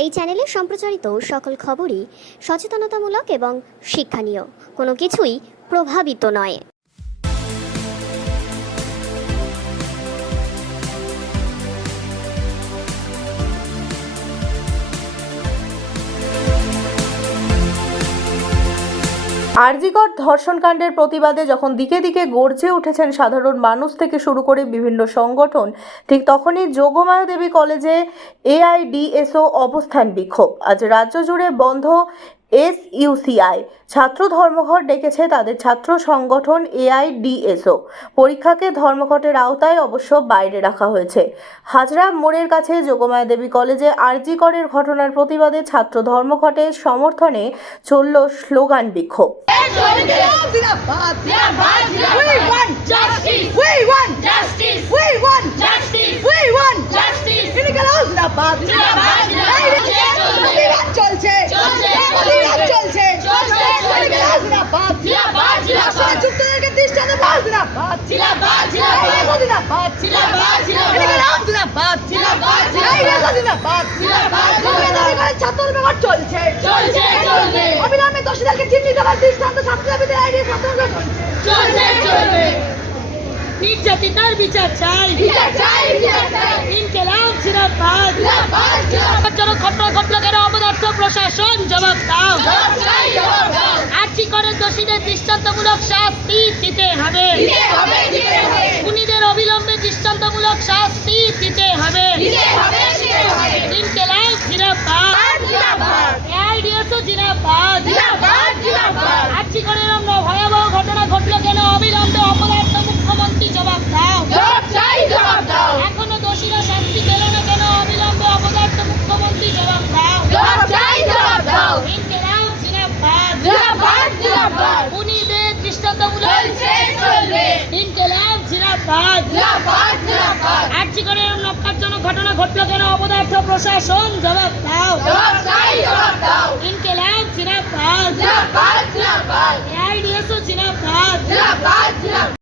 এই চ্যানেলে সম্প্রচারিত সকল খবরই সচেতনতামূলক এবং শিক্ষণীয়, কোনো কিছুই প্রভাবিত নয়। আরজিকর ধর্ষণকাণ্ডের প্রতিবাদে যখন দিকে দিকে গর্জে উঠেছেন সাধারণ মানুষ থেকে শুরু করে বিভিন্ন সংগঠন, ঠিক তখনই যোগমায়া দেবী কলেজে এআইডিএসও অবস্থান বিক্ষোভ। আজ রাজ্য জুড়ে বন্ধ এসইউসিআই। ছাত্র ধর্মঘট ডেকেছে তাদের ছাত্র সংগঠন এআইডিএসও। পরীক্ষাকে ধর্মঘটের আওতায় অবশ্য বাইরে রাখা হয়েছে। হাজরা মোড়ের কাছে যোগমায়া দেবী কলেজে আরজিকরের ঘটনার প্রতিবাদে ছাত্র ধর্মঘটের সমর্থনে চলল স্লোগান বিক্ষোভ। অবিলম্বে দোষীদেরকে চিহ্নিত করার দৃষ্টান্ত ছাত্রছাত্রীদের আইডি নির্যাতিতার বিচার চাই, ইনকিলাব জিন্দাবাদ। ঘটনা ঘটলো কেন অপদার্থ প্রশাসন জবাব দাও। আরজিকরের দোষীদের দৃষ্টান্তমূলক শাস্তি দিতে হবে, খুনিদের অবিলম্বে দৃষ্টান্তমূলক শাস্তি দিতে হবে। ইনকিলাব জিন্দাবাদ, এআইডিএসও জিন্দাবাদ। আরজিকরের ভয়াবহ ঘটনা ঘটলো কেন অবিলম্বে অপদার্থ মুখ্যমন্ত্রী জবাব দাও। এখনো দোষীরা শাস্তি পেল না কেন অবিলম্বে অপদার্থ মুখ্যমন্ত্রী জবাব দাও। ইনকিলাব জিন্দাবাদ, খুনিদের দৃষ্টান্তমূলক ইনকিলাব জিন্দাবাদ। আরজিকরের ন্যক্কারজনক ঘটনা ঘটলো কেন অপদার্থ প্রশাসন জবাব দাও।